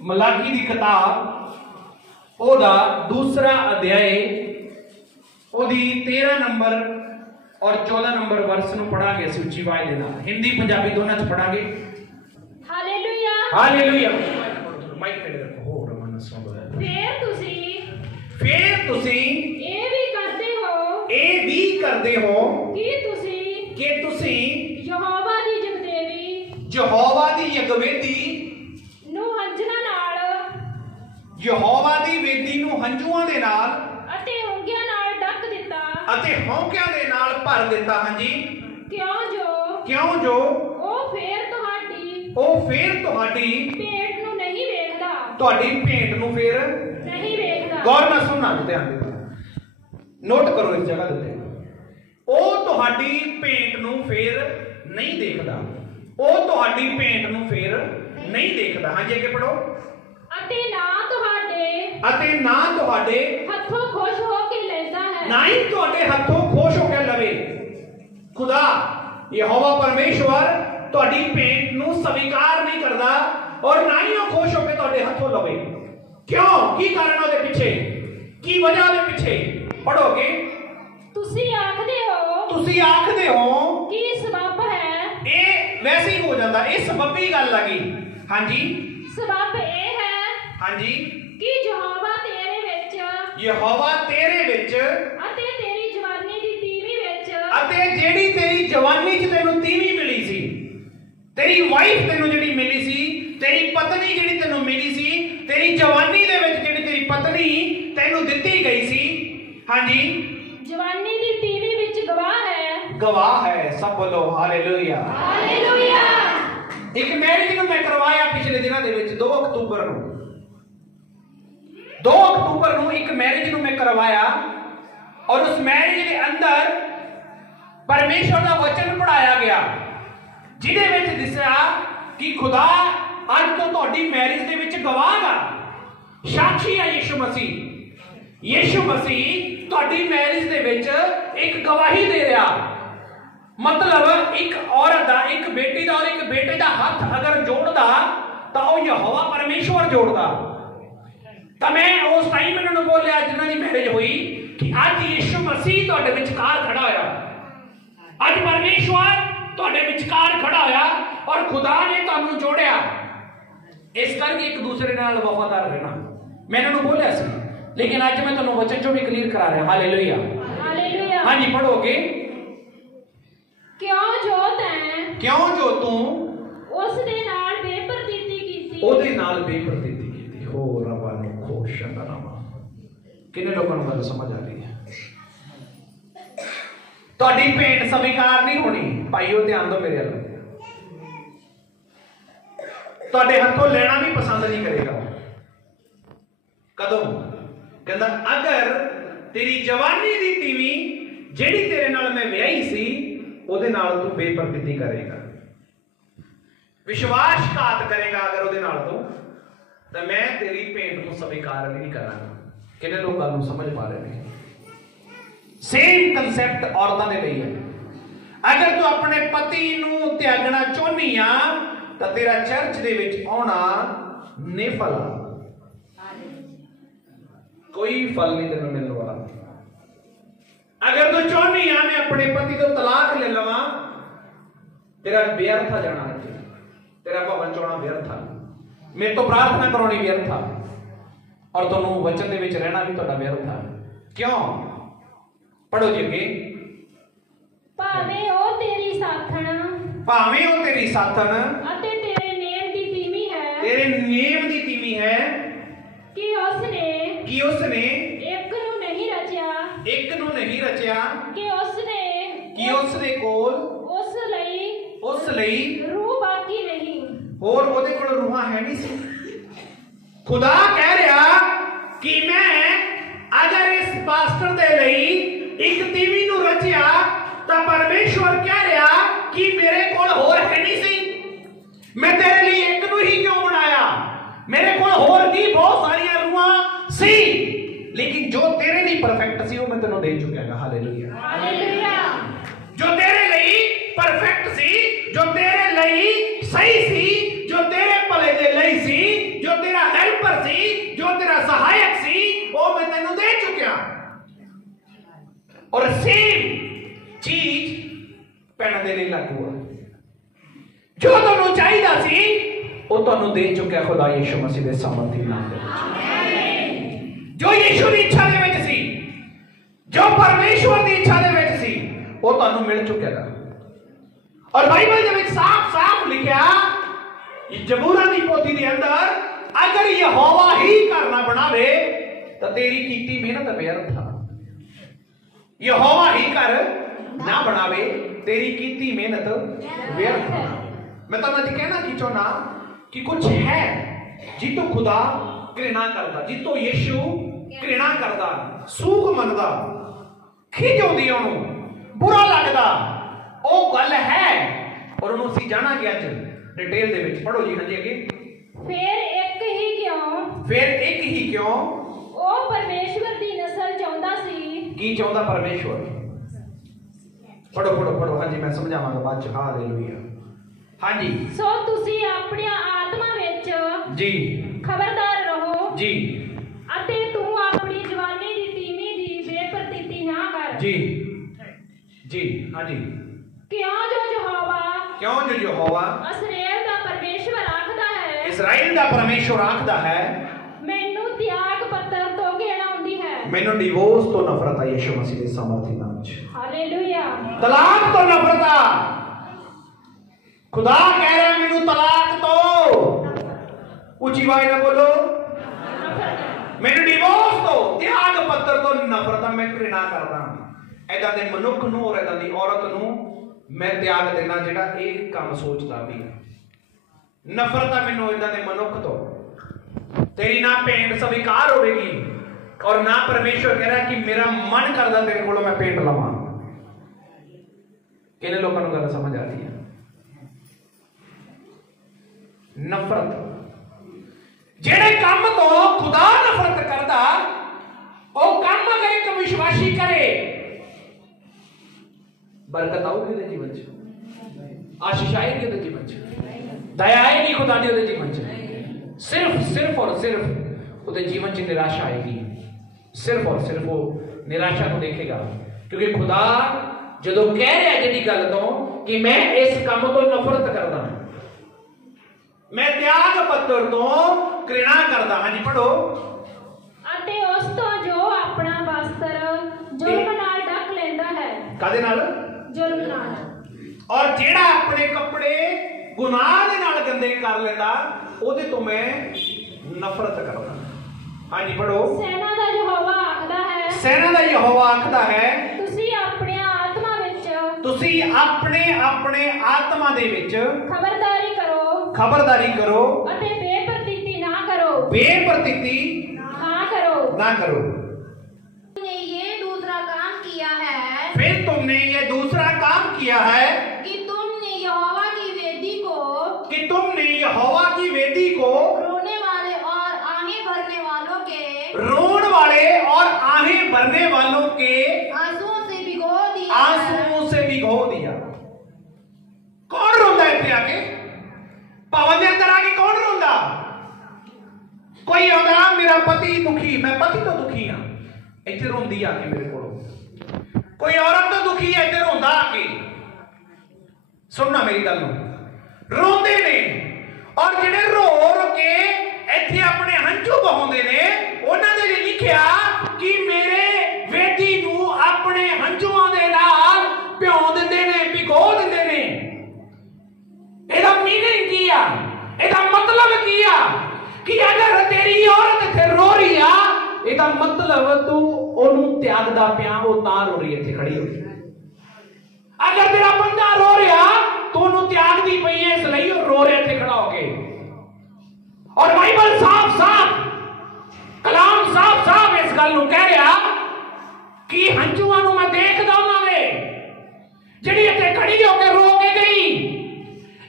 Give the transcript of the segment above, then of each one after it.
मलाकी की किताब ओदा दूसरा अध्याय ओदी 13 नंबर और 14 नंबर वर्ष नूं पढ़ांगे असीं उच्ची आवाज़ दे नाल। हिंदी पंजाबी दोनों च पढ़ांगे। Hallelujah hallelujah. माइक ते रखो हो रमन सुन लो। फिर तुसी ए भी करते हो कि तुसी यहोवा दी यगवेदी नु हंजना नाल यहोवा दी वेदी नूं हंजुआं दे नाल अते होंगियां नाल ढक दिता अते होंगियां दे नाल भर दिता। हां जी क्यों जो ओ फिर तुहाडी भेंट नूं नहीं वेखदा। तुहाडी भेंट नूं फिर नहीं वेखदा। गौर नाल सुनना ध्यान दे नोट करो इस जगह ते ओ तुहाडी भेंट नूं फिर नहीं देखदा। ओ तुहाडी भेंट नूं फिर नहीं देखदा। हां जी अगे पढ़ो। अते ना तुहाडे हत्थों खुश हो के लेता है। ना ही तुहाडे हत्थों खुश हो के लवे। खुदा यहोवा परमेश्वर तुहाडी भेंट नूं स्वीकार नहीं करदा और ना ही वो खुश हो के तुहाडे हत्थों लवे। क्यों की कारण ਉਹਦੇ ਪਿੱਛੇ की वजह ਦੇ ਪਿੱਛੇ पढ़ोगे। ਤੁਸੀਂ ਆਖਦੇ ਹੋ ਕਿ ਸਬਬ ਹੈ। ਇਹ वैसे ही हो जाता ये सबबी गल लगी। हाँ जी सबब ये है हाँ जी कि यहोवा तेरे विच अते तेरी जवानी दी तीवी विच अते जेड़ी तेरी जवानी च तैनू तीवी मिली सी तेरी वाइफ तैनू जेड़ी मिली सी तेरी पत्नी जेड़ी तैनू मिली सी तेरी जवानी दे विच जेड़ी तेरी पत्नी तैनू दित्ती गई सी। हाँ जी जवानी दी तीवी विच गवाह है। सब बोलो हालेलुया हालेलुया। एक मैरिज नूं मैं करवाया पिछले दिनों दे विच 2 अक्तूबर नूं एक मैरिज नूं मैं करवाया और उस मैरिज के अंदर परमेश्वर का वचन पढ़ाया गया जिहदे विच दिसिया कि खुदा अज तो तुहाडी मैरिज दे विच गवाह है साक्षी है यीशु मसीह तुहाडी मैरिज दे विच एक गवाही दे रहा। मतलब एक औरत दा एक बेटी दा और एक बेटे दा हाथ अगर जोड़दा तो वह यहोवा परमेश्वर जोड़दा। तो मैं उस टाइम इन्होंने बोलिया जिन्हां दी मैरिज हुई कि अज यीशु मसीह तुहाडे विचकार खड़ा होया। अज परमेश्वर तुहाडे विचकार खड़ा होया और खुदा ने तुहानू जोड़िया। इस करके एक दूसरे नाल वफादार रहना मैं इन्होंने बोलिया सी लेकिन आज मैं तुहानू वचन चो भी क्लियर करा रहा। Hallelujah hallelujah. हाँ जी पढ़ोगे। क्यों जो तू उस दे नाल बेप्रतीति कीती ओदे नाल बेप्रतीति कीती हो रब्बा नु खुश शंदनामा। किन्ने लोगों को गल समझ आ रही है। तुहाडी भेंट स्वीकार नहीं होनी भाईओ ध्यान दो मेरे अल। तुहाडे हथों लेना भी पसंद नहीं करेगा। कदों कहंदा अगर तेरी जवानी दी तीवी जेड़ी तेरे नाल मैं विआही सी ओदे नाल तू बेप्रतीति करेगा विश्वासघात करेगा अगर ओदे नाल तो मैं तेरी भेंट को स्वीकार नहीं करांगा। किन्ने लोग गल नूं समझ पा रहे हैं। सेम कंसेप्ट औरतां दे लई है। अगर तू अपने पति नूं त्यागना चाहनी आ तो तेरा चर्च दे विच आउणा निफल कोई फल नहीं तेनों मिलने वाला। अगर तू चाहनी आ मैं अपने पति को तलाक ले लवा तेरा व्यर्थ जाना तेरा भवन चोना व्यर्थ मेरे तो प्रार्थना करानी व्यर्थ और तुम वचन दे विच रहना भी तुहाडा व्यर्थ। क्यों पढ़ो जी अगे। भावें ओ तेरी साथन अते तेरे नेम दी तीवी है कि उसने एक नूं नहीं रचिया कि उसने कोल उस लई रूह बाकी नहीं और ओदे कोल रूहां है नहीं सी। खुदा कह रहा कि मैं अगर इस पास्टर दे लई एक तीवी नूं रचिया तो परमेश्वर कह रहा कि मेरे कोल होर है नहीं सी। मैं तेरे लिए एक नूं ही क्यों बनाया। मेरे कोल होर भी बहुत सारी रूहां सी लेकिन जो तेरे लिए परफेक्ट सी वो मैं तेनों दे चुका है। Hallelujah hallelujah. जो तेरे लिए परफेक्ट सी जो तेरे लिए सही सी जो तेरे भले दे लिए सी जो तेरा सहायक सी वो मैं तेनू दे चुकिया। और सेम चीज भैन दे लिए लागू है। जो तुहानू चाहिदा सी वो तुहानू दे चुकिया खुदा यीशु मसीह दे सामर्थी नाम दे विच। जो यीशु दी इच्छा दे विच सी, जो परमेश्वर दी इच्छा दे विच सी, वो तुहानू मिल चुकिया। और बाइबल दे विच साफ साफ लिखिया जबूरा दी पोथी दे अंदर, अगर यहोवा ही करना बनावे तो तेरी कीती मेहनत व्यर्थ है। यहोवा ही कर ना बनावे तेरी कीती मेहनत व्यर्थ है। मैं तो कहना की चाहना कि कुछ है जितो खुदा घृणा करता, जितो यीशु घृणा करता, सूख मनदा, खिज आउंदी ओनू, बुरा लगदा, ओ गल है। और ओनू सी जाना गया डिटेल दे विच। पढ़ो जी। हाँ जी अगे। फिर एक ही क्यों ओ परमेश्वर दी नस्ल चाहुंदा सी। की चाहुंदा परमेश्वर? पढ़ो पढ़ो पढ़ो। हाँ जी मैं समझावांगा बाद च। हालेलुया। हाँ जी। सो तुसी अपनी आत्मा विच जी खबरदार रहो जी, अते तू अपनी जवानी दी तीमी दी बेप्रतीति ना कर जी जी। हाँ जी। क्यों जो यहोवा इस्राएल दा परमेश्वर आखदा है, इस्राएल दा परमेश्वर आखदा है, मैनू त्याग पत्र तो घेना आउंदी है, मैनू डिवोर्स तो नफरत है यीशु मसीह दे सामर्थी नाम च। हालेलुया। तलाक तो नफरत है। खुदा कह रहा है मैनू तलाक तो, ऊंची आवाज में बोलो, मैनू डिवोर्स तो, त्याग पत्र तो नफरत मैं घृणा करदा। ऐदा दे मनुख नू और ऐदा दी औरत नू मैं त्याग देना जेड़ा एक काम सोचता भी। नफरत है मैनू ऐदा दे मनुख तो। तेरी ना भेंट स्वीकार होगी और ना परमेश्वर कह रहा कि मेरा मन करदा तेरे कोलों मैं भेंट लवां। किन्ने लोगों को गल समझ आ रही है? नफरत जेड़े काम तो खुदा नफरत करदा, ओ काम अगर एक विश्वासी करे बरकत आऊगी ਉਹਦੇ जीवन च, आशीष आएगी ਉਹਦੇ जीवन च, दया आएगी खुदा दी ਉਹਦੇ जीवन च। सिर्फ और सिर्फ ਉਹਦੇ जीवन च निराशा आएगी। सिर्फ और सिर्फ वो निराशा को देखेगा, क्योंकि खुदा जदों कह रहा है जिहड़ी गल तो कि मैं इस काम तो नफरत करदा, मैं त्याग पत्र तो घृणा करदा। हाँ जी पढ़ो। अते उस तो जो अपना वस्त्र जुल्म नाल ढक लेंदा है। कादे नाल? जुल्म नाल। और जेड़ा अपने कपड़े गुनाह दे नाल गंदे कर लेंदा, ओदे तो मैं नफरत करदा। हाँ जी पढ़ो। सेना दा यहोवा आखदा है, सेना दा यहोवा आखदा है, तुसी अपने आत्मा विच, तुसी अपने आत्मा दे विच खबरदारी करो अते बेप्रतीति ना करो, बेप्रतीति ना करो। तुमने ये दूसरा काम किया है, फिर तुमने ये दूसरा काम किया है कि तुमने यहोवा की वेदी को रोने वाले और आहें भरने वालों के आंसुओं से भिगो दिया। कौन रोंदा इत्थे आके? भवन दे अंदर आके कौन रोंदा? कोई आंदा मेरा पति दुखी, मैं पति तो दुखी हां, इत्थे रोंदी आके मेरे कोल। कोई औरत तो दुखी है, इत्थे रोंदा आके। सुनना मेरी गल नूं, रोंदे ने और जिहड़े रो के इत्थे अपने हंझू बहाउंदे ने, उन्हां दे लिए लिखिया कि मेरे वेदी नूं अपने हंझूआं दे नाल भिओ दिंदे ने, भिगो दिंदे ने। ਇਹਦਾ मीनिंग की आ, ਇਹਦਾ मतलब की आ कि अगर तेरी औरत इत्थे रो रही आ, ਇਹਦਾ मतलब तू ਉਹਨੂੰ त्यागदा पिया, ਉਹ ਤਾਂ रो रही ਇੱਥੇ खड़ी हो। अगर तेरा बंदा रो रहा तो ਉਹਨੂੰ त्यागदी पई है, इसलिए ਉਹ रो रहा ਇੱਥੇ खड़ा होके। और बाइबल साफ साफ, कलाम साफ साफ इस गल ਨੂੰ ਕਹਿ ਰਿਹਾ कि हंझूआं ਨੂੰ मैं देखदा ਉਹਨਾਂ ਦੇ, ਜਿਹੜੀ ਇੱਥੇ खड़ी होके रो के गई,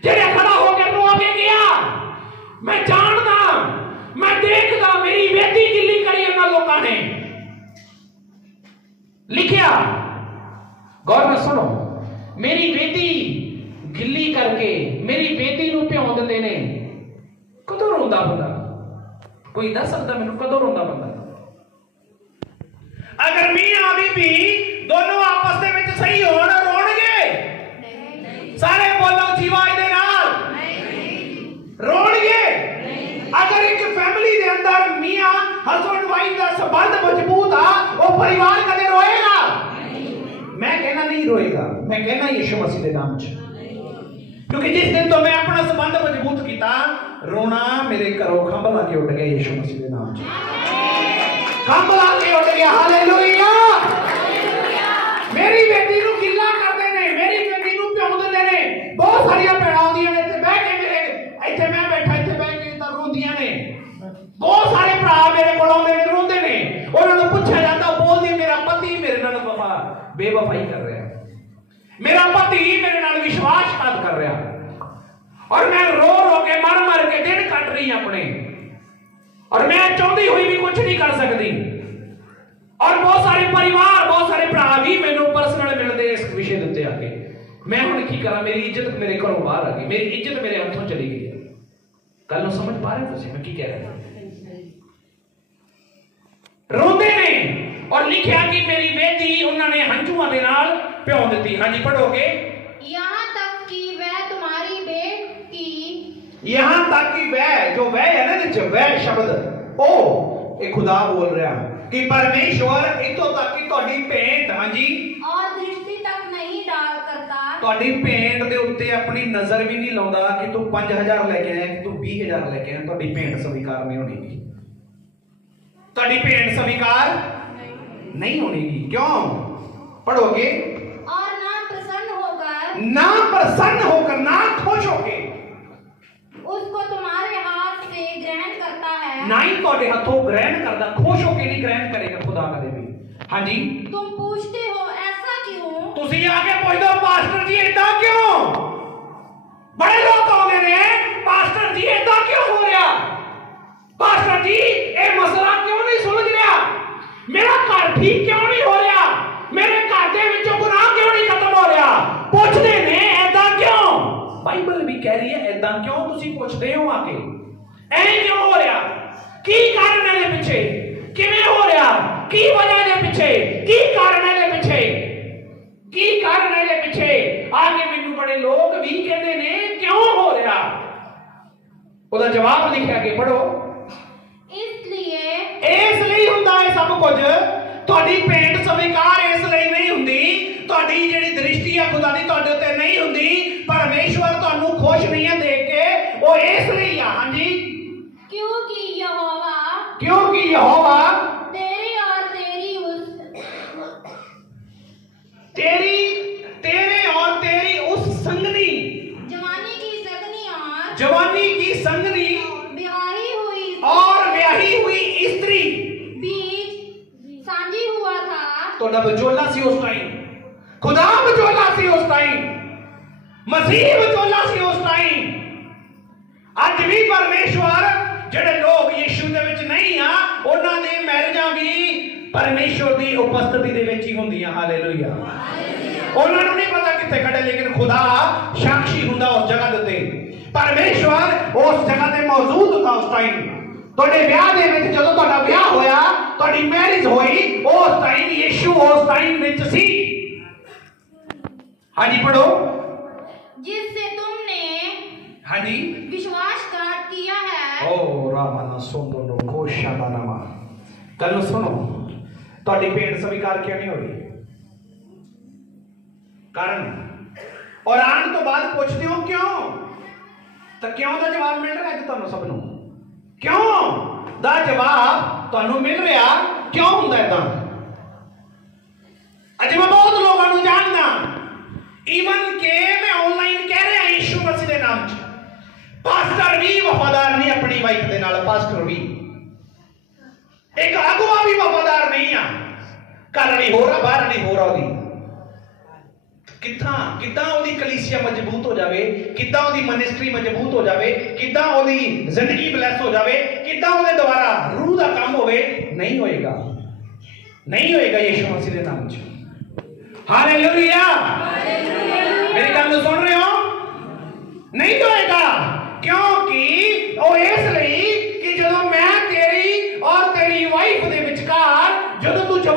जेड़े खड़ा होकर रो के गया, मैं जानदा, मैं देखदा, मेरी वेदी गिल्ली करी उन्हां लोकां ने। लिखिया गौर में सुनो, मेरी वेदी गिल्ली करके मेरी वेदी नूं भिओ दिंदे ने। कदों रोंदा बंदा? कोई दस सकता मैनू कदों रोंदा बंदा? अगर मियां बीबी दोनों आपस दे विच सही होण रोणगे? सारे बोलो जीवाई दे नाल रोणगे? अगर एक फैमिली दे अंदर मियां हस्बैंड वाइफ का संबंध मजबूत आ, वो परिवार कदे रोएगा? मैं कहना नहीं रोएगा, मैं कहना यीशु मसीह के नाम च, क्योंकि जिस दिन तो मैं अपना संबंध मजबूत किया, रोना मेरे घरों खंभ ला के उठ गया यीशु मसीह के नाम च, खंभ ला के उठ गया। हालेलुया। मेरी बेटी नूं गिला करदे ने, मेरी बेटी नूं प्याउंदे ने, बहुत सारियां भैणां आउंदियां ने, इत्थे बैठ के मेरे इत्थे मैं बैठा इत्थे बैठ के तां रोंदियां ने। बहुत सारे भरा मेरे कोल आउंदे ने, रोंदे ने, उन्हां नूं पुੱਛਿਆ ਜਾਂਦਾ, बोलदी मेरा पति मेरे नाल बेवफाई कर रहा है, मेरा पति मेरे नाल विश्वासघात कर रहा, और मैं रो रो के मर मर के दिन कट रही अपने, और मैं चाहती हुई भी कुछ नहीं कर सकती। और बहुत सारे परिवार, बहुत सारे भरा भी मैनू पर्सनल मिलते इस विषय के उत्ते आके, मैं हुण की करा? मेरी इज्जत मेरे घरों बाहर आ गई, मेरी इज्जत मेरे हाथों चली गई है। गल नूं समझ पा रहे हो तुसीं मैं की कह रहा? रोंदे ने, और लिखिया कि मेरी बेटी उन्होंने हंझुआं दे नाल प्याउ दित्ती। हाँ जी पढ़ोगे? यहाँ तक कि वह तुम्हारी बेटी, यहाँ तक कि वह, जो वह है ना, वह शब्द ओ ये खुदा बोल रहा कि परमेश्वर इतों तक कि तुहाडी भेंट, हाँ जी, और दृष्टि तक नहीं डाल करता, तुहाडी भेंट दे उत्ते अपनी नजर भी नहीं लाउंदा कि तू 5000 लेके आया कि तू 20000 लेके आया, तुहाडी भेंट स्वीकार नहीं होनी, तुहाडी भेंट स्वीकार नहीं होनी। क्यों? पढ़ोगे? और ना प्रसन्न होकर, ना खुश होके उसको तुम्हारे हाथ से ग्रहण करता है, ना ही तुहाडे हाथों ग्रहण करदा, खुश होके नहीं ग्रहण करेगा खुदा कदे भी। हाँ जी, तुम पूछते हो ऐसा क्यों? तुसी आके पूछ दो पास्टर जी ऐसा क्यों? बड़े लोग आउंदे ने, पास्टर जी ऐसा क्यों हो रहा? पास्टर जी ये मसला क्यों नहीं सुलझ रहा? मेरा घर ठीक क्यों नहीं हो रहा? मेरे घर दे विचों गुनाह क्यों नहीं खत्म हो रहा? पूछते ने ऐसा क्यों? बाइबल भी कह रही है ऐसा क्यों तुसी पूछते हो आके, ऐ क्यों हो रहा? की कारण है पीछे? किवें हो रहा? की वजह है पीछे? की कारण है पीछे? की कारण है पीछे? आगे मैनू बड़े लोग भी कहते ने क्यों हो रहा? ओदा जवाब लिखा के पढ़ो। इसलिए हुंदा है सब कुछ, तुहाडी भेंट स्वीकार इसलिए नहीं हुंदी, तुहाडी जिहड़ी दृष्टि है खुदा दी तुहाडे उत्ते नहीं हुंदी, परमेश्वर तुहानू खुश नहीं है देख के, वो इसलिए आ। हाँ जी, क्योंकि यहोवा तेरे और तेरी उस संगनी, जवानी की संगनी ब्याही हुई स्त्री बीच साझी हुआ था। तो बचोला सी उस टाइम, खुदा बचोला सी उस टाइम, मसीह बचोला सी उस टाइम। अज भी परमेश्वर जेडे लोग यीशु दे विच नहीं आ, उन्हां दे मैरिजां भी परमेश्वर दी उपस्थिति दे विच ही हुंदियां। हालेलुया। उन्हां नूं नहीं पता कित्थे खड़े, लेकिन खुदा साक्षी हुंदा उस जगह दे, परमेश्वर उस जगह ते मौजूद होता उस टाइम। तुहाडे ब्याह दे विच जदों तुहाडा ब्याह होया, तुहाडी मैरिज होई, उस टाइम यीशु उस टाइम विच सी। हाँ जी पढ़ो। जिससे तुमने, हाँ जी, विश्वासघात किया है। ओ रामाना सोंदो कोशादानामा। कल सुनो, तुहाडी भेंट स्वीकार क्यों नहीं हो रही? कारण, और आने तो बाद पूछते हो क्यों, तो क्यों का जवाब मिल रहा है तुहानू सब नू? क्यों दा जवाब तुहानू मिल रहा? क्यों हुंदा ऐदा? अज मैं बहुत लोगों को जानना, इवन के मैं ऑनलाइन कह रहा यीशु मसीह के नाम च, पास्टर भी वफादार नहीं अपनी वाइफ के नाल, पास्टर भी, एक अगुआ भी वफादार नहीं आ, घर नहीं हो रहा, बाहर नहीं हो रहा, ओदी किद्दां ओदी कलीसिया मजबूत हो जावे, किद्दां ओदी मिनिस्ट्री मजबूत हो जावे, किद्दां ओदी जिंदगी ब्लेस हो जावे, किद्दां ओदे द्वारा रूह दा काम होवे? नहीं होएगा, नहीं होएगा यीशु मसीह के नाम च। हालेलुया। मेरी गल सुन रहे हो? नहीं होएगा, क्योंकि वो इसलिए कि जदों मैं तेरे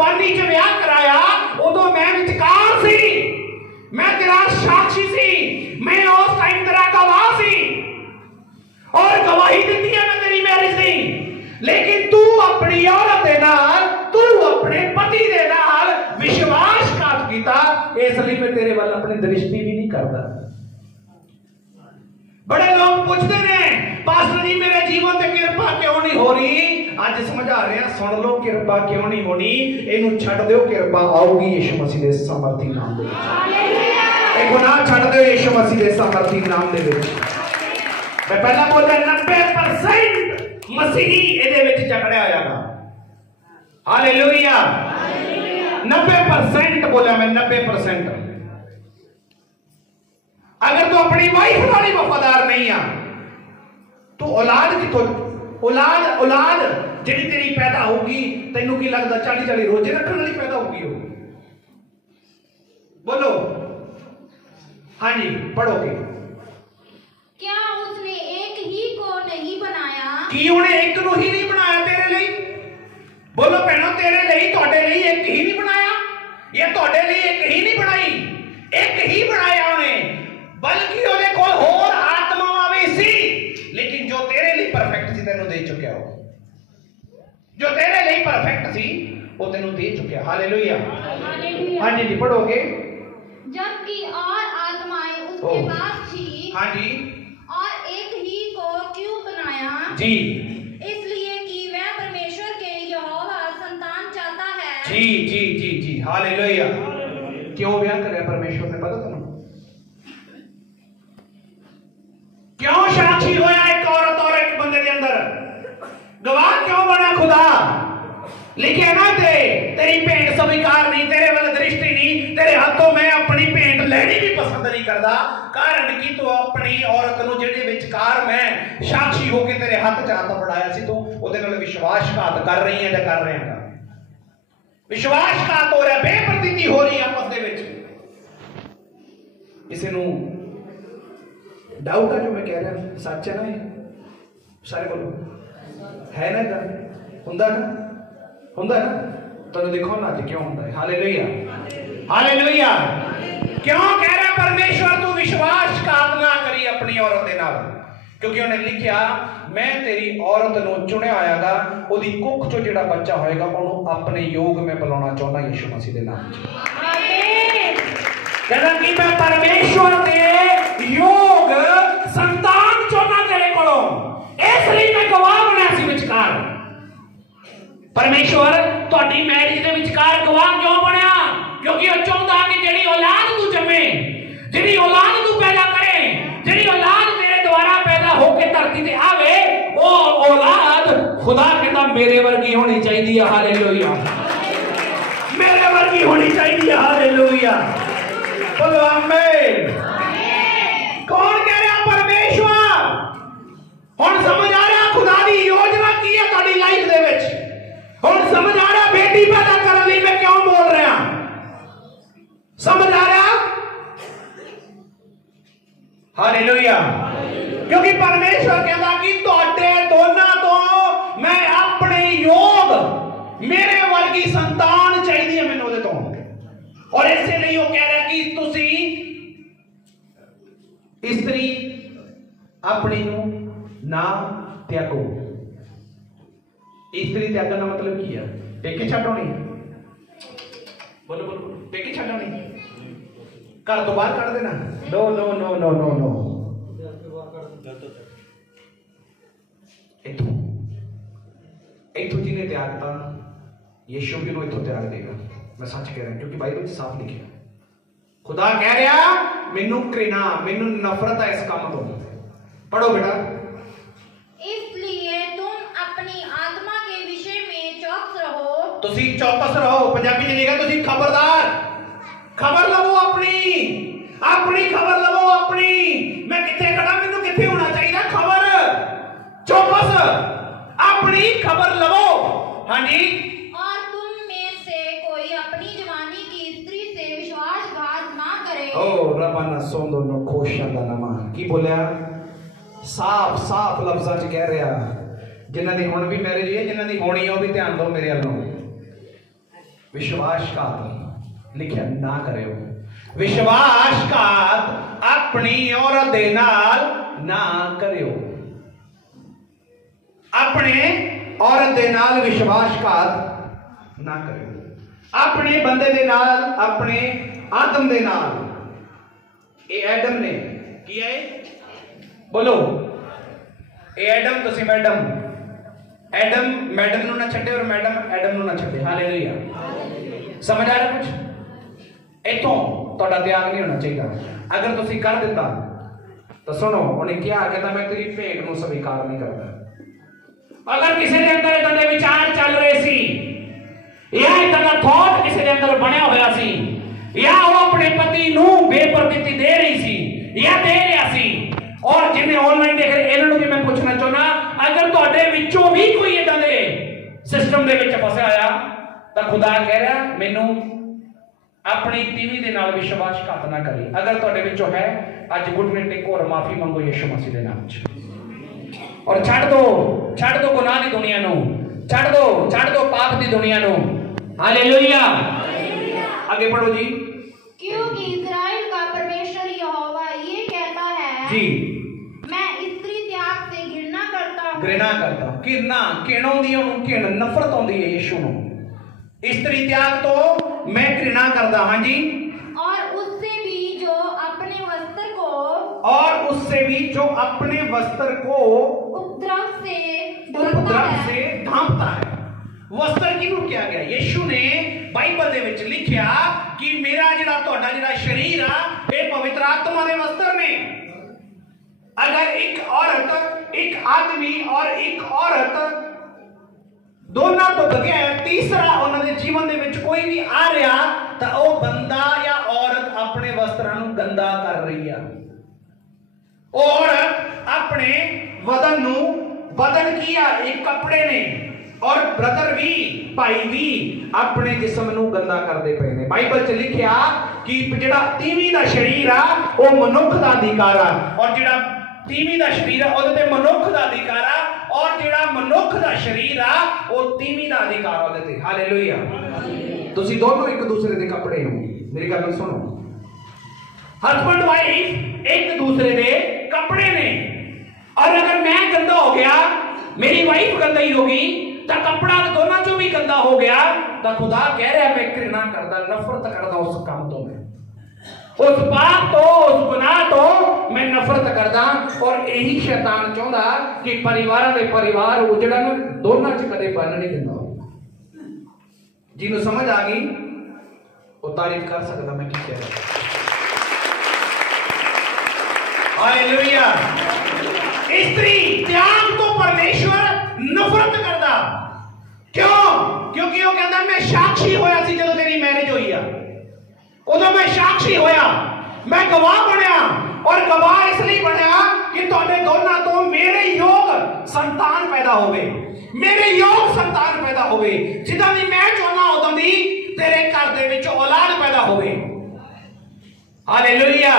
जवानी च विआह कराया उदों मैं विचकार सी, मैं तेरा साक्षी सी, मैं उस टाइम तेरा गवाह सी और गवाही दी है मैं तेरी मैरिज दी। लेकिन तू अपनी औरत दे नाल, तू अपने पति दे नाल विश्वासघात कीता, इसलिए मैं तेरे वाल अपनी दृष्टि भी नहीं करता। बड़े लोग पूछते ने पास्टर जी मेरे जीवन पे कृपा क्यों नहीं हो रही? आज समझा रहे हैं, सुन लो कृपा क्यों नहीं होनी। इनू छड़ दो, कृपा आऊगी यीशु मसीह दे सामर्थी नाम दे। हालेलुया। गुनाह छड़ दो यीशु मसीह दे सामर्थी नाम दे। मैं पहला बोला 90% मसीही ਇਹਦੇ ਵਿੱਚ ਝਗੜਿਆ ਹੋਇਆਗਾ। हालेलुया। 90% बोला मैं, 90%। अगर तू अपनी वाइफ वाली वफादार नहीं आ तो औलाद कितों, औलाद जिहड़ी तेरी पैदा होगी तैनू की लगदा 40-40 रोजे रखने वाली पैदा होगी हो? बोलो हाँ जी, पढ़ोगे। क्या उसने एक ही को नहीं बनाया? कि उन्हें एक नू ही नहीं बनाया तेरे लिए? बोलो भैनों, तेरे लिए तुहाडे लिए एक ही नहीं बनाया? ये तुहाडे लिए एक ही नहीं बनाई, एक ही बनाया उन्हें, बल्कि ਉਹਦੇ ਕੋਲ ਹੋਰ ਆਤਮਾਵਾਂ ਵੀ ਸੀ, लेकिन जो तेरे लिए परफेक्ट सी ਤੈਨੂੰ ਦੇ ਚੁੱਕਿਆ हो, जो तेरे लिए परफेक्ट सी वो तैਨੂੰ दे चुका। हालेलुया। हाँ जी जी, पढ़ोगे। जबकि और आत्माएं उसके पास थी, हाँ जी, और एक ही को क्यों बनाया? जी, इसलिए कि वह परमेश्वर के यहोवा संतान चाहता है। जी जी जी जी, हालेलुया। क्यों ब्याह करे परमेश्वर ने, पता तुम्हें क्यों साक्षी होया एक औरत और एक बंदे के अंदर? गवाह क्यों बना खुदा? लिखे ना तेरी भेंट स्वीकार नहीं, तेरे वाल दृष्टि नहीं, तेरे हाथों में अपनी भेंट लेनी भी पसंद नहीं करता। कारण कि तू अपनी औरत नु जेडे विचकार में साक्षी होके तेरे हाथ च हाथ फड़ाया सी, तू ओदे नाल विश्वासघात कर रही है या कर रहे हैं? विश्वासघात हो रहा, बेप्रतीति हो रही आपस दे विच। किसी नु डाउट है जो मैं कह रहा, सच है ना? ये सारे बोलो है ना? इधर हुंदा ना, हुंदा ना? तो देखो ना क्यों होता है। Hallelujah, hallelujah. क्यों कह रहा परमेश्वर तू विश्वासघात ना करी अपनी औरत दे नाल? क्योंकि उन्हें लिखा मैं तेरी औरत नु चुनिया होयागा, ओदी कुख चो जेड़ा बच्चा होएगा ओनू अपने योग में बुलाना चाहना यीशु मसीह दे नाम च। आमीन। कहना कि मैं परमेश्वर दे योग संतान चाहना तेरे कोलों, इसलिए मैं गवाह बनया सी विचकार। परमेश्वर तुहाडी मैरिज दे विचकार गवाह क्यों बनया? क्योंकि वो चाहता कि जेड़ी औलाद तू जमे, जेड़ी औलाद तू पैदा करे, जेड़ी औलाद मेरे द्वारा पैदा होके धरती ते आवे, वो औलाद खुदा कहता मेरे वर्गी होनी चाहिए। हालेलुया, मेरे वर्गी होनी चाहिए। हालेलुया, बोलो आमीन। कौन कह रहा? परमेश्वर। हुण समझ आ रहा खुदा दी योजना की है तुहाडी लाइफ दे विच? हुण समझ आ रहा बेटी पैदा करने लिए मैं क्यों बोल रहा? समझ आ रहा? हालेलुया। क्योंकि परमेश्वर कहता कि तुहाडे दोनों तो मैं अपने योग मेरे वर्गी संतान चाहिए मैनू दे तो, और ऐसे नहीं वो कह रहा कि तुसी स्त्री अपनी नू ना त्यागो। स्त्री त्यागन का मतलब की है? पेके छड्डोनी? बोलो बोलो, पेके छड्डोनी, घर तो बाहर कढ़ देना? No no no no no no. इथों इथों जिन्हें त्यागता यीशु भी इथों त्याग देगा। मैं सच कह रहा, क्योंकि बाइबल साफ लिखा खुदा कह रहा मैनू घृणा, मैनू नफरत है इस काम तो। पढ़ो बेटा। इसलिए तुम अपनी आत्मा के विषय में चौकस रहो। तुसी चौकस रहो, पंजाबी में लिखा तुसी खबरदार, खबर लवो अपनी, अपनी खबर लवो अपनी। मैं किथे खड़ा, मैनू किथे होना चाहिए? खबर, चौकस, अपनी खबर लवो। हाँ जी। और तुम में से कोई अपनी जवानी की स्त्री से विश्वासघात ना करे। ओ रबाना सोंदो नो खोशा नमा की बोलिया? साफ साफ लफ्जां च कह रहा जिन्हां दी हुण भी मैरिज है, जिन्हां दी होनी है, वो भी ध्यान दो मेरे अल्लों। विश्वासघात लिखिया ना करियो। विश्वासघात अपनी औरत दे नाल ना करियो। अपने औरत दे नाल विश्वासघात ना करियो। अपने बंदे दे नाल, अपने आदम दे नाल। ये एडम ने किया है, बोलो ए एडम तुसी मैडम, एडम मैडम नू ना छड्डे और मैडम एडम नू ना छड्डे। हालेलुया। समझ आ रहा कुछ? इथों तुहाडा त्याग नहीं होना चाहिए। अगर तुसी कर दिता तो सुनो, उन्हें क्या कहता, मैं तेरी भेंट नू स्वीकार नहीं करता। अगर किसी के अंदर इदां दे विचार चल रहे सी या इदां दा थॉट किसी के अंदर बनया होया सी, या वो अपने पति नू बेपरवाही दे रही सी या दे रहा सी, और जिन्हें ऑनलाइन देख रहे इन्हां नू भी मैं पूछना चाहना, अगर तुहाडे विचों भी कोई इदां दे सिस्टम दे विच फसिया आया तो खुदा कह रहा मैनू अपनी तीवी दे नाल विश्वासघात ना करी। अगर तुहाडे विचों है अज घुटने टेको और माफी मंगो यीशु मसीह दे नाम च, और छड़ दो गुनाह दी दुनिया नू, छड़ दो पाप दी दुनिया नू। हालेलुया। आगे पढ़ो जी। क्योंकि इस्राएल का परमेश्वर यहोवा ये कहता है जी, मैं स्त्री त्याग से घृणा करता हूं। किणों दी किण नफरत होंदी है यीशु नू। स्त्री त्याग तो मैं घृणा करदा। हां जी। और उससे भी जो अपने वस्त्र को उपद्रव से ढांपता है। वस्त्र किनू किया गया? यीशु ने बाइबल दे विच लिखिया कि मेरा जिहड़ा तुहाडा जिहड़ा शरीर आ ये पवित्र आत्मा दे वस्त्र ने। अगर एक औरत, एक आदमी और एक औरत दोनों तो बगैर तीसरा उन्होंने जीवन दे विच कोई भी आ रहा तो वह बंदा या औरत अपने वस्त्रां नूं गंदा कर रही है। औरत अपने बदन किया एक कपड़े ने, और ब्रदर भी, भाई भी अपने जिस्म नूं गंदा करते पे ने। बाइबल च लिखिया कि जिहड़ा तीवी दा शरीर आ वो मनुख दा अधिकार आ, और जिहड़ा तीवी दा शरीर आ ओदे ते मनुख दा अधिकार आ, और जिहड़ा मनुख दा शरीर आ वो तीवी दा अधिकार ओदे ते। हालेलुया। तुसी दोनों एक दूसरे दे कपड़े हो। मेरी गल सुनो, हस्बैंड वाइफ एक दूसरे दे कपड़े ने, और अगर मैं गंदा हो गया, मेरी वाइफ गंदी होगी, तो कपड़ा दोनों चो भी गंदा हो गया, तो खुदा कह रहा है मैं घृणा करदा, नफरत करदा उस काम तो, मैं उस पाप तो, उस गुनाह तो मैं नफरत करदा। और यही शैतान चाहता कि परिवार दे परिवार उजड़न, दोनों च कदे बन नहीं दिंदा। जिन्हों समझ आ गई वो तारीफ कर सकता मैं की कह रहा। हालेलुया। स्त्री त्याग तो परमेश्वर नफरत करदा। क्यों? क्योंकि वो कहता मैं साक्षी होया सी जदों तेरी मैरिज हुई आ, उदों मैं साक्षी होया, मैं गवाह बनया, और गवाह इसलिए बनया कि तुहाडे दोनों तो मेरे योग संतान पैदा होवे, मेरे योग संतान पैदा होवे, जिदा भी मैं चाहना उदों दी तेरे घर दे विच औलाद पैदा होवे। हालेलुया।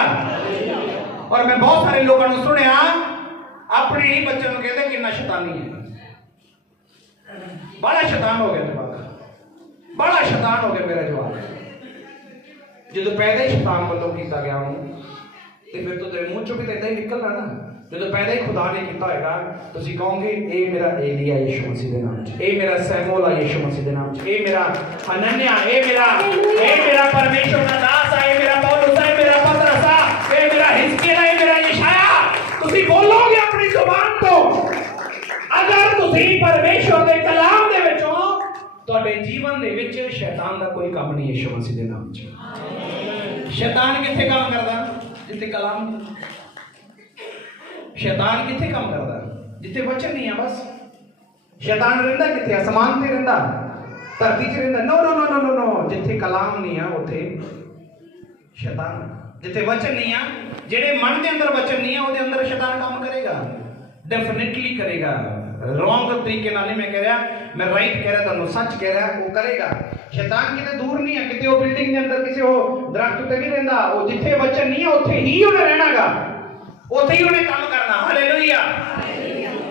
और मैं बहुत सारे लोगों ने सुनिया अपने ही बच्चों को कहते कितना शैतानी है, बड़ा शैतान हो गया जवाब, बड़ा शैतान हो गया मेरा जवाब। जो पैदा ही शैतान वालों किया गया हूं तो फिर तो तेरे मुंह चो भी तो इदा ही निकलना ना। जो पैदा ही खुदा ने किया होगा तो कहोगे ये मेरा एलिया यीशु मसीह के नाम, ये मेरा सैमुअल यीशु मसीह के नाम, ये मेरा हनन्या, ये मेरा परमेश्वर का दास है, ये मेरा पौलुस है, मेरा पतरस है, ये मेरा हिजकिय्याह है, ये मेरा यशाया। तुसी बोलोगे अपनी जुबान तो, अगर तुसी परमेश्वर के कलाम दे विचों तुहाडे जीवन दे विच शैतान का कोई काम नहीं यीशु मसीह के नाम च। शैतान किथे काम करदा? जिथे कलाम। शैतान किथे काम करदा? जिथे वचन नहीं है। बस शैतान रहिंदा किथे? आसमान ते रहिंदा, धरती च रहिंदा? No no no no no no. जिथे कलाम नहीं है उथे शैतान। जिथे वचन नहीं है, जेड़े मन के अंदर वचन नहीं है उहदे अंदर शैतान काम करेगा, डेफिनेटली करेगा। रॉन्ग तरीके नाल नहीं मैं कह रहा, मैं राइट कह रहा, तुहानू सच कह रहा, वो करेगा। शैतान किते दूर नहीं है, किते वो बिल्डिंग के अंदर किसी वो दरख्त उत्ते नहीं रहंदा। वो जिथे वचन नहीं है उथे ही उन्हें रहनागा, उथे ही उन्हें काम करना। हालेलुया।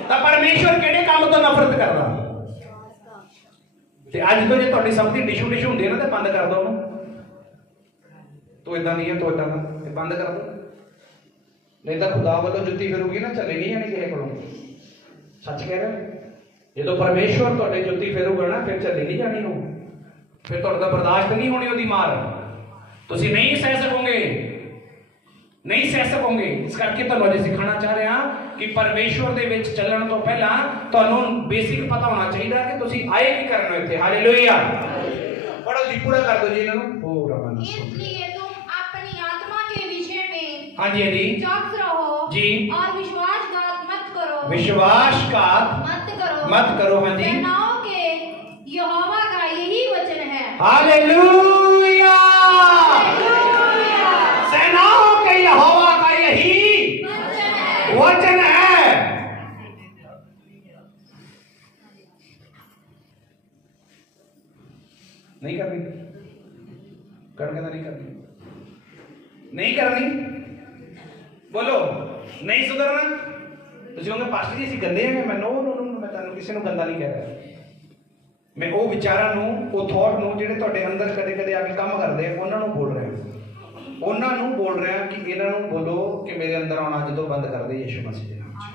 तो परमेश्वर केड़े काम तो नफरत करदा? ਤੇ ਅੱਜ ਤੋਂ ਜੇ ਤੁਹਾਡੀ ਸਮਝੀ ਡਿਸ਼ੂ ਡਿਸ਼ੂ ਹੁੰਦੀ ਹੈ ਨਾ ਤੇ ਬੰਦ ਕਰ ਦਿਓ ਉਹਨੂੰ। ਤੂੰ ਇਦਾਂ ਨਹੀਂ ਹੈ, ਤੂੰ ਇਦਾਂ ਦਾ, ਤੇ ਬੰਦ ਕਰ ਦਿਓ। नहीं तो खुदा वालों जुत्ती फिरूगी ना, चले नहीं जानी किसी को। सच कह रहे जो परमेश्वर तुहाडे जुत्ती फेरूगा ना फिर चले नहीं जानी, फिर तुहाडा बर्दाश्त नहीं होनी ओदी मार, तुसीं नहीं सह सकोगे, नहीं सह सकोगे। इस करके तुहानूं अज सिखाना चाह रहे हैं कि परमेश्वर दे विच चलण तो पहला तुहानूं बेसिक पता होना चाहिए कि तुसीं आए की करना इत्थे। हालेलुया। पढ़ो जी, पूरा कर दो जी इन्हां नूं। पूरा मन हाँ जी, हाँ जी, चौकस रहो जी, और विश्वासघात मत करो, विश्वासघात मत करो। हाँ जी, सेनाओं के यहोवा का यही वचन है। हालेलुया। सेनाओं के यहोवा का यही वचन है। नहीं करनी, करके नहीं करनी, नहीं करनी, बोलो नहीं सुधरना। तुसीं कहोगे पास्टर जी असीं गंदे हैं। मैं नो नो नो, मैं तुहानूं किसी नूं गंदा नहीं कह रहा। मैं वो विचारां नूं, वो थॉट नूं जिहड़े तुहाडे अंदर कदे कदे आके काम करदे हैं उन्हां नूं बोल रहा, उन्हां नूं बोल रहा कि इन्हां नूं बोलो कि मेरे अंदर आउणा अज तो बंद कर दे यीशु मसीह दे नाम च।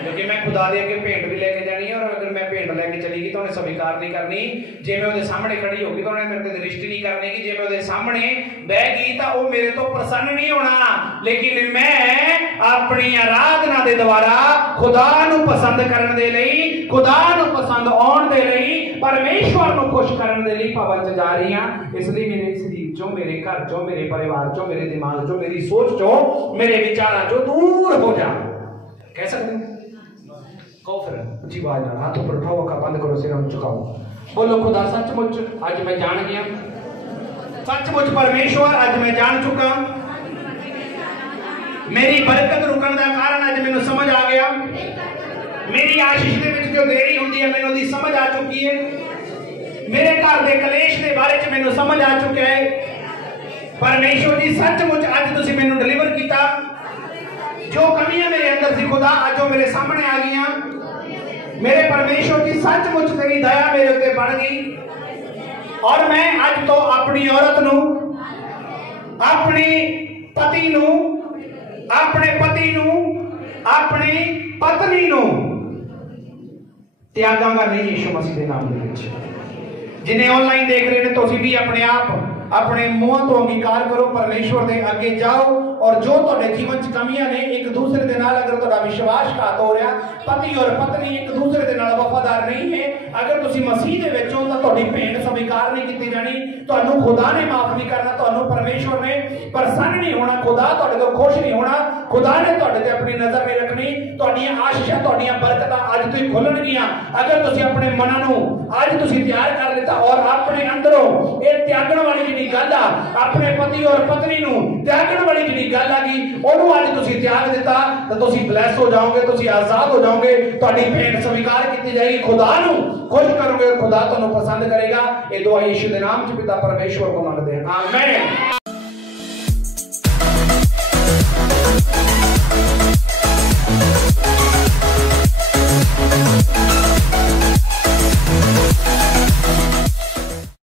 क्योंकि मैं खुदा दे अगे भेंट भी लेके जानी है, और अगर मैं भेंट लेके चली गई तो उन्हें स्वीकार नहीं करनी। जे मैं उहदे सामने खड़ी होगी तो उन्हें मेरे ते दृष्टि नहीं करनी कि जे मैं उहदे सामने बह गई तो वो मेरे तो प्रसन्न नहीं होना। लेकिन मैं अपनी आराधना दे द्वारा खुदा नूं पसंद करन दे लई, खुदा नूं पसंद आउण दे लई, परमेश्वर नूं खुश करन दे लई भवन च जा रही हां। इसलिए मेरे शरीर चों, मेरे घर चों, मेरे परिवार चों, मेरे दिमाग चों, मेरी सोच चों, मेरे विचारां चों दूर हो जा। कह सकते हो? कहो फिर ऊंची आवाज नाल, हाथ ऊपर उठाओ, अखा बंद करो, सिर झुकाओ, बोलो खुदा सचमुच अज मैं जान गया, सचमुच परमेश्वर अज मैं जान चुका, मेरी बरकत रुकण दा कारण अज मैनूं समझ आ गया, मेरी आशीष दे विच जो देरी हुंदी है मैनूं दी समझ आ चुकी है, मेरे घर दे कलेश दे बारे च मैनूं समझ आ चुका है। परमेश्वर जी सचमुच अज तुसीं मैनूं डिलीवर कीता, जो कमियां मेरे अंदर सी खुदा अज वो मेरे सामने आ गईयां। मेरे परमेश्वर की सचमुच तेरी दया मेरे उत्ते बढ़ गई, और मैं अज तो अपनी औरत नूं, अपनी पति नूं, अपने पति नूं, अपनी पत्नी नूं त्यागांगा नहीं यीशु मसीह के नाम दे विच। जिन्हें ऑनलाइन देख रहे हैं तुसीं भी अपने आप अपने मुंह तो अंगीकार करो, परमेश्वर दे अगे जाओ, और जो तुहाडे जीवन च कमियां ने एक दूसरे दे नाल अगर तुहाडा विश्वासघात हो रहा, पति और पत्नी एक दूसरे दे नाल वफादार नहीं है, अगर तुसीं मसीह दे विच हो तां तुहाडी भेंट स्वीकार नहीं कीती जानी, तुहानूं खुदा ने माफ नहीं करना, तुहानूं परमेश्वर ने प्रसन्न नहीं होना, खुदा तुहाडे तो खुश नहीं होना, खुदा ने तुहाडे ते अपनी नजर नहीं रखनी। तुहाडीआं आशीषां, तुहाडीआं बरकतां अज तो ही खुलणगीਆਂ अगर तुसीं अपने मनां नूं अज तुसीं तैयार कर लिता, और अपने अंदरों ਇਹ त्यागण वाली जिहड़ी गल आ, अपने पति और पत्नी नूं त्यागण वाली जिहड़ी गल आ गई ਉਹਨੂੰ ਅੱਜ ਤੁਸੀਂ त्याग ਦਿੱਤਾ ਤਾਂ ਤੁਸੀਂ ਬਲੈਸ ਹੋ ਜਾਓਗੇ, ਤੁਸੀਂ ਆਜ਼ਾਦ ਹੋ ਜਾਓਗੇ, ਤੁਹਾਡੀ ਭੇਂਟ स्वीकार ਕੀਤੀ ਜਾਏਗੀ, खुदा ਨੂੰ खुश करोगे, खुदा ਤੁਹਾਨੂੰ पसंद करेगा। ये दुआ यीशु के नाम च पिता परमेश्वर को मांगते हैं, आमीन।